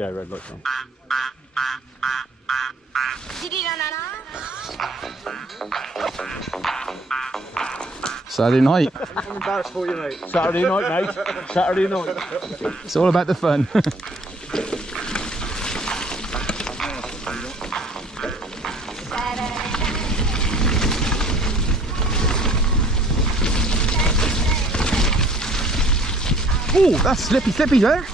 Yeah, red lights on. Saturday night. I'm embarrassed for you, mate. Saturday night, mate. Saturday night. It's all about the fun. Oh, that's slippy there.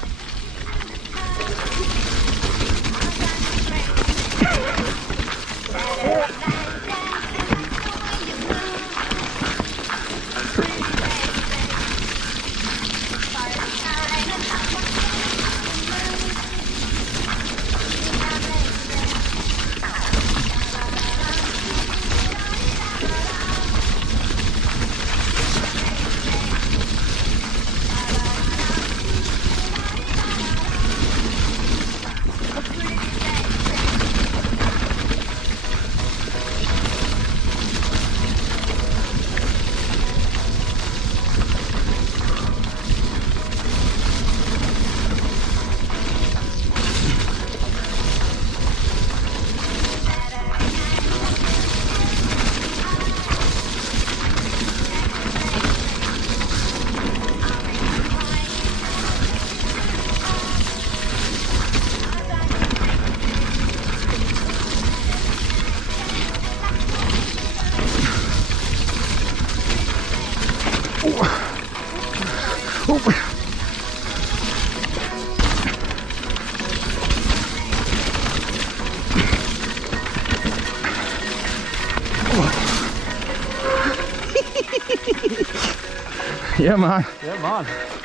Yeah, man. Yeah, man.